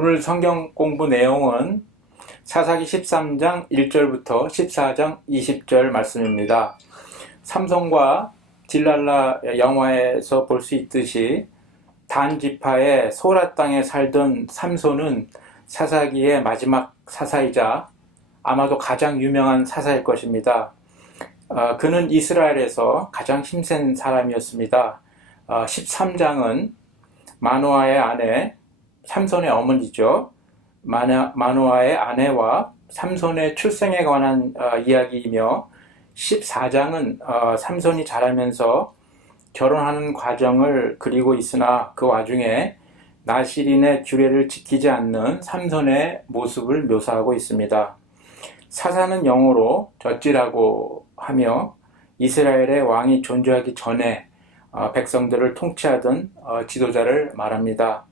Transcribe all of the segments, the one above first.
오늘 성경 공부 내용은 사사기 13장 1절부터 14장 20절 말씀입니다. 삼손과 딜랄라 영화에서 볼 수 있듯이 단 지파의 소라 땅에 살던 삼손은 사사기의 마지막 사사이자 아마도 가장 유명한 사사일 것입니다. 그는 이스라엘에서 가장 힘센 사람이었습니다. 13장은 마노아의 아내, 삼손의 어머니죠. 마노아의 아내와 삼손의 출생에 관한 이야기이며 14장은 삼손이 자라면서 결혼하는 과정을 그리고 있으나 그 와중에 나실인의 규례를 지키지 않는 삼손의 모습을 묘사하고 있습니다. 사사는 영어로 젖지라고 하며 이스라엘의 왕이 존재하기 전에 백성들을 통치하던 지도자를 말합니다.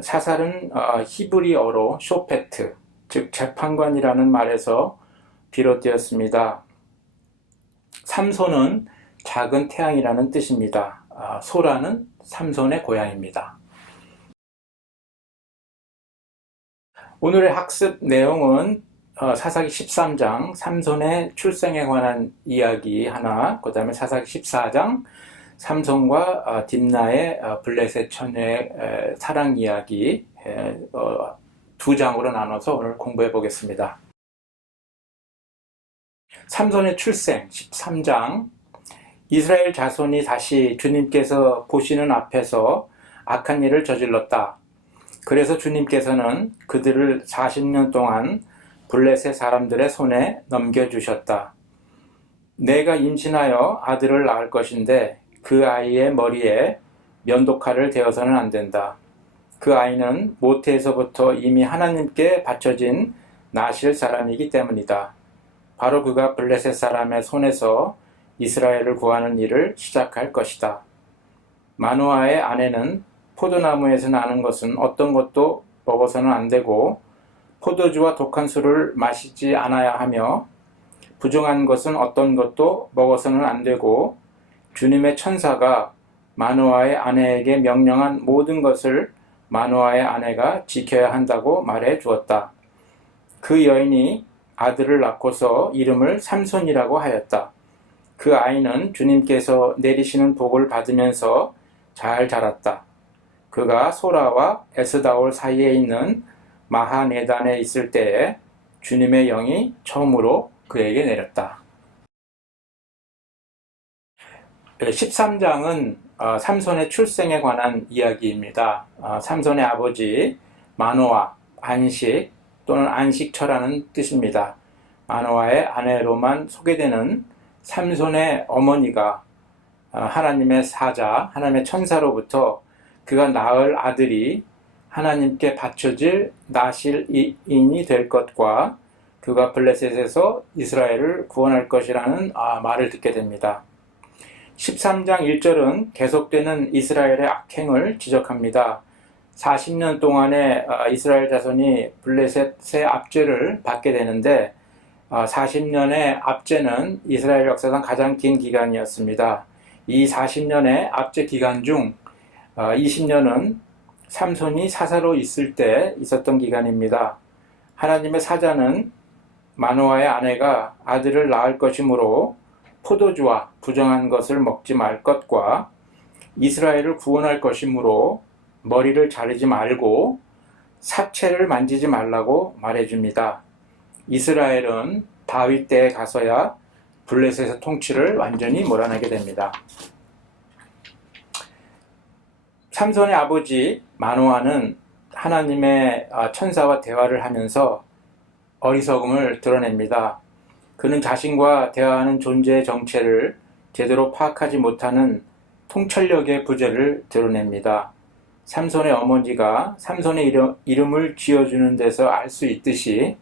사살은 히브리어로 쇼페트, 즉 재판관이라는 말에서 비롯되었습니다. 삼손은 작은 태양이라는 뜻입니다. 소라는 삼손의 고향입니다. 오늘의 학습 내용은 사사기 13장 삼손의 출생에 관한 이야기 하나, 그 다음에 사사기 14장 삼손과 딥나의 블레셋 처녀의 사랑 이야기 두 장으로 나눠서 오늘 공부해 보겠습니다. 삼손의 출생 13장. 이스라엘 자손이 다시 주님께서 보시는 앞에서 악한 일을 저질렀다. 그래서 주님께서는 그들을 40년 동안 블레셋 사람들의 손에 넘겨주셨다. 내가 임신하여 아들을 낳을 것인데 그 아이의 머리에 면도칼을 대어서는 안 된다. 그 아이는 모태에서부터 이미 하나님께 바쳐진 나실 사람이기 때문이다. 바로 그가 블레셋 사람의 손에서 이스라엘을 구하는 일을 시작할 것이다. 마노아의 아내는 포도나무에서 나는 것은 어떤 것도 먹어서는 안 되고 포도주와 독한 술을 마시지 않아야 하며 부정한 것은 어떤 것도 먹어서는 안 되고 주님의 천사가 마노아의 아내에게 명령한 모든 것을 마노아의 아내가 지켜야 한다고 말해 주었다. 그 여인이 아들을 낳고서 이름을 삼손이라고 하였다. 그 아이는 주님께서 내리시는 복을 받으면서 잘 자랐다. 그가 소라와 에스다올 사이에 있는 마하네단에 있을 때에 주님의 영이 처음으로 그에게 내렸다. 13장은 삼손의 출생에 관한 이야기입니다. 삼손의 아버지 마노아, 안식 또는 안식처라는 뜻입니다. 마노아의 아내로만 소개되는 삼손의 어머니가 하나님의 사자, 하나님의 천사로부터 그가 낳을 아들이 하나님께 바쳐질 나실인이 될 것과 그가 블레셋에서 이스라엘을 구원할 것이라는 말을 듣게 됩니다. 13장 1절은 계속되는 이스라엘의 악행을 지적합니다. 40년 동안에 이스라엘 자손이 블레셋의 압제를 받게 되는데 40년의 압제는 이스라엘 역사상 가장 긴 기간이었습니다. 이 40년의 압제 기간 중 20년은 삼손이 사사로 있을 때 있었던 기간입니다. 하나님의 사자는 마노아의 아내가 아들을 낳을 것이므로 포도주와 부정한 것을 먹지 말 것과 이스라엘을 구원할 것이므로 머리를 자르지 말고 사체를 만지지 말라고 말해줍니다. 이스라엘은 다윗 때에 가서야 블레셋의 통치를 완전히 몰아내게 됩니다. 삼손의 아버지 마노아는 하나님의 천사와 대화를 하면서 어리석음을 드러냅니다. 그는 자신과 대화하는 존재의 정체를 제대로 파악하지 못하는 통찰력의 부재를 드러냅니다. 삼손의 어머니가 삼손의 이름을 지어주는 데서 알 수 있듯이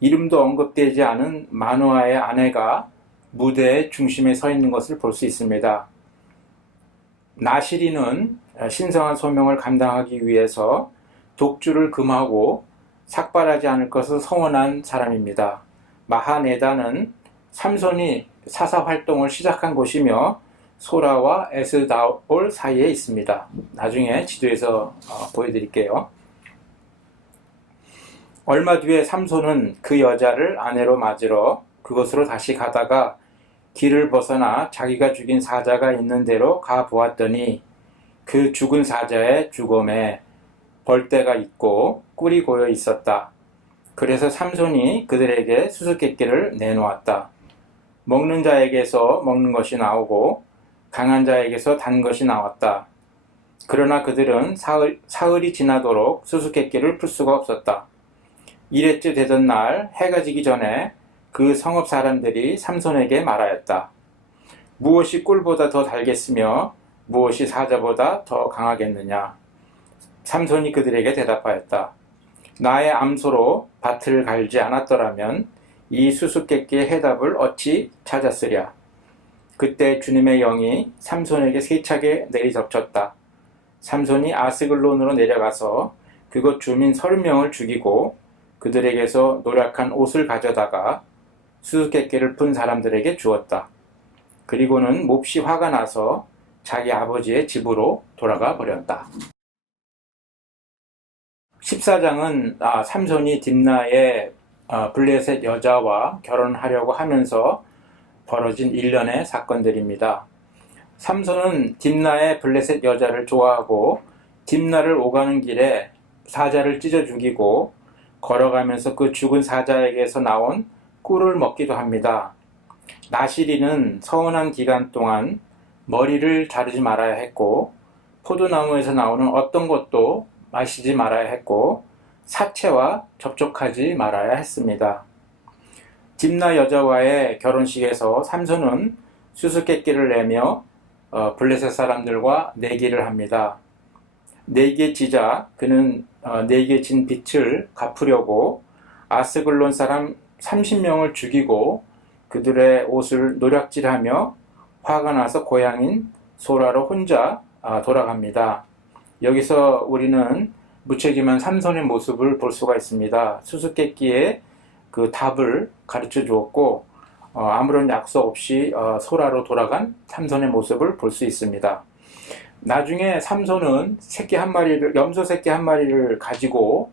이름도 언급되지 않은 마노아의 아내가 무대의 중심에 서 있는 것을 볼 수 있습니다. 나실인은 신성한 소명을 감당하기 위해서 독주를 금하고 삭발하지 않을 것을 서원한 사람입니다. 마하네단은 삼손이 사사 활동을 시작한 곳이며 소라와 에스다올 사이에 있습니다. 나중에 지도에서 보여드릴게요. 얼마 뒤에 삼손은 그 여자를 아내로 맞으러 그곳으로 다시 가다가 길을 벗어나 자기가 죽인 사자가 있는 데로 가 보았더니 그 죽은 사자의 주검에 벌떼가 있고 꿀이 고여 있었다. 그래서 삼손이 그들에게 수수께끼를 내놓았다. 먹는 자에게서 먹는 것이 나오고 강한 자에게서 단 것이 나왔다. 그러나 그들은 사흘이 지나도록 수수께끼를 풀 수가 없었다. 이랬지 되던 날 해가 지기 전에 그 성읍 사람들이 삼손에게 말하였다. 무엇이 꿀보다 더 달겠으며 무엇이 사자보다 더 강하겠느냐? 삼손이 그들에게 대답하였다. 나의 암소로 밭을 갈지 않았더라면 이 수수께끼의 해답을 어찌 찾았으랴. 그때 주님의 영이 삼손에게 세차게 내리덮쳤다. 삼손이 아스글론으로 내려가서 그곳 주민 30명을 죽이고 그들에게서 노략한 옷을 가져다가 수수께끼를 푼 사람들에게 주었다. 그리고는 몹시 화가 나서 자기 아버지의 집으로 돌아가 버렸다. 14장은 삼손이 딥나의 블레셋 여자와 결혼하려고 하면서 벌어진 일련의 사건들입니다. 삼손은 딥나의 블레셋 여자를 좋아하고 딥나를 오가는 길에 사자를 찢어 죽이고 걸어가면서 그 죽은 사자에게서 나온 꿀을 먹기도 합니다. 나시리는 서운한 기간 동안 머리를 자르지 말아야 했고 포도나무에서 나오는 어떤 것도 마시지 말아야 했고 사체와 접촉하지 말아야 했습니다. 딥나 여자와의 결혼식에서 삼손은 수수께끼를 내며 블레셋 사람들과 내기를 합니다. 내기에 지자 그는 내기에 진 빚을 갚으려고 아스글론 사람 30명을 죽이고 그들의 옷을 노략질하며 화가 나서 고향인 소라로 혼자 돌아갑니다. 여기서 우리는 무책임한 삼손의 모습을 볼 수가 있습니다. 수수께끼의 그 답을 가르쳐 주었고 아무런 약속 없이 소라로 돌아간 삼손의 모습을 볼 수 있습니다. 나중에 삼손은 염소 새끼 한 마리를 가지고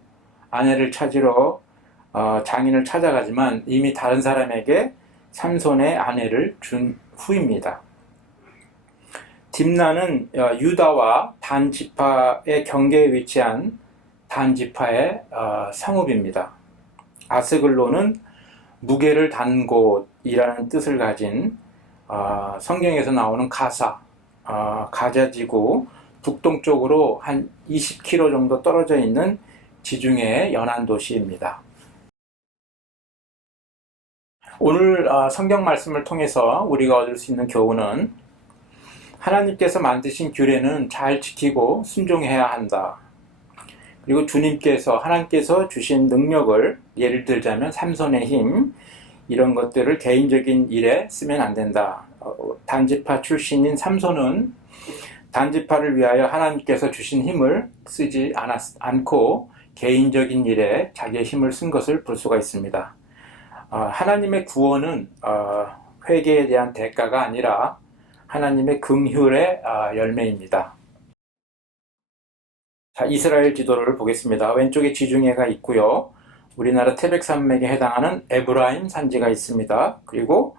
아내를 찾으러 장인을 찾아가지만 이미 다른 사람에게 삼손의 아내를 준 후입니다. 딥나는 유다와 단 지파의 경계에 위치한 단 지파의 성읍입니다. 아스글론은 무게를 단 곳이라는 뜻을 가진 성경에서 나오는 가자지구 북동쪽으로 한 20km 정도 떨어져 있는 지중해의 연안 도시입니다. 오늘 성경 말씀을 통해서 우리가 얻을 수 있는 교훈은 하나님께서 만드신 규례는 잘 지키고 순종해야 한다. 그리고 하나님께서 주신 능력을 예를 들자면 삼손의 힘 이런 것들을 개인적인 일에 쓰면 안 된다. 단지파 출신인 삼손은 단지파를 위하여 하나님께서 주신 힘을 쓰지 않고 개인적인 일에 자기의 힘을 쓴 것을 볼 수가 있습니다. 하나님의 구원은 회개에 대한 대가가 아니라 하나님의 긍휼의 열매입니다. 자, 이스라엘 지도를 보겠습니다. 왼쪽에 지중해가 있고요. 우리나라 태백산맥에 해당하는 에브라임 산지가 있습니다. 그리고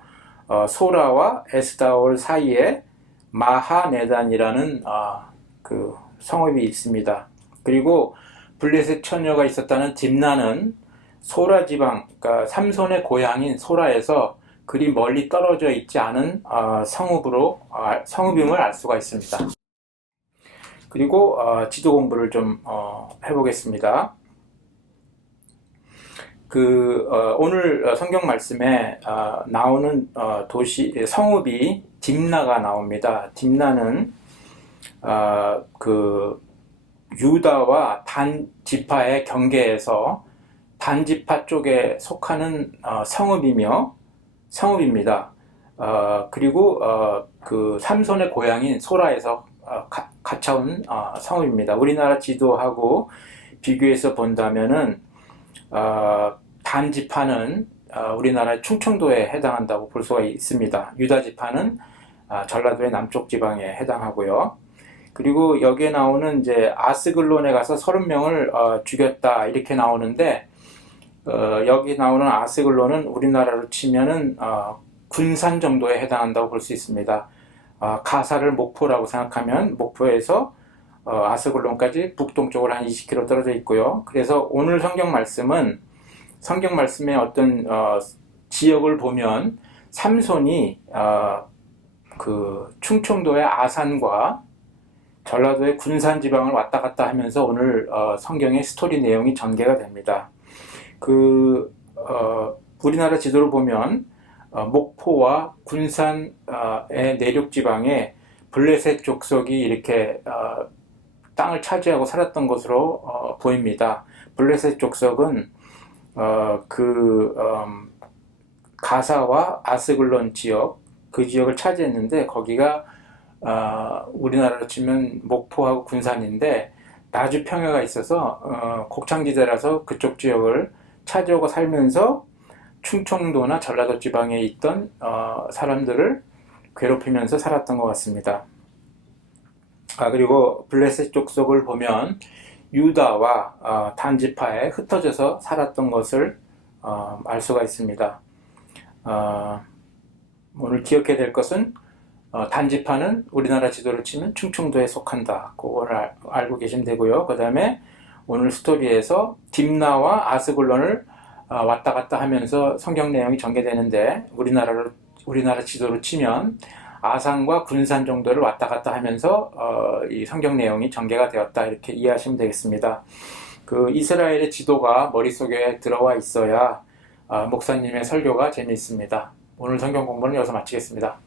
소라와 에스다올 사이에 마하네단이라는 그 성읍이 있습니다. 그리고 블레셋 처녀가 있었다는 딥나는 소라 지방, 그러니까 삼손의 고향인 소라에서 그리 멀리 떨어져 있지 않은 성읍임을 알 수가 있습니다. 그리고 지도 공부를 좀 해보겠습니다. 오늘 성경 말씀에 나오는 성읍이 딥나가 나옵니다. 딥나는 유다와 단 지파의 경계에서 단 지파 쪽에 속하는 성읍입니다. 그리고 그 삼손의 고향인 소라에서 가까운 성읍입니다. 우리나라 지도하고 비교해서 본다면은 단 지파는 우리나라 충청도에 해당한다고 볼 수가 있습니다. 유다 지파는 전라도의 남쪽 지방에 해당하고요. 그리고 여기에 나오는 이제 아스글론에 가서 30명을 죽였다 이렇게 나오는데 여기 나오는 아스글론은 우리나라로 치면은 군산 정도에 해당한다고 볼 수 있습니다. 가사를 목포라고 생각하면 목포에서 아스글론까지 북동쪽으로 한 20km 떨어져 있고요. 그래서 오늘 성경 말씀의 어떤 지역을 보면 삼손이 그 충청도의 아산과 전라도의 군산 지방을 왔다 갔다 하면서 오늘 성경의 스토리 내용이 전개가 됩니다. 우리나라 지도를 보면 목포와 군산의 내륙 지방에 블레셋 족속이 이렇게 땅을 차지하고 살았던 것으로 보입니다. 블레셋 족속은 가사와 아스글론 지역, 그 지역을 차지했는데 거기가 우리나라로 치면 목포하고 군산인데 나주 평야가 있어서 곡창지대라서 그쪽 지역을 차지하고 살면서 충청도나 전라도 지방에 있던 사람들을 괴롭히면서 살았던 것 같습니다. 그리고 블레셋 족속을 보면 유다와 단지파에 흩어져서 살았던 것을 알 수가 있습니다. 오늘 기억해야 될 것은 단지파는 우리나라 지도를 치면 충청도에 속한다. 그걸 알고 계시면 되고요. 그 다음에 오늘 스토리에서 딥나와 아스글론을 왔다 갔다 하면서 성경 내용이 전개되는데 우리나라 지도로 치면 아산과 군산 정도를 왔다 갔다 하면서 이 성경 내용이 전개가 되었다. 이렇게 이해하시면 되겠습니다. 그 이스라엘의 지도가 머릿속에 들어와 있어야 목사님의 설교가 재미있습니다. 오늘 성경 공부는 여기서 마치겠습니다.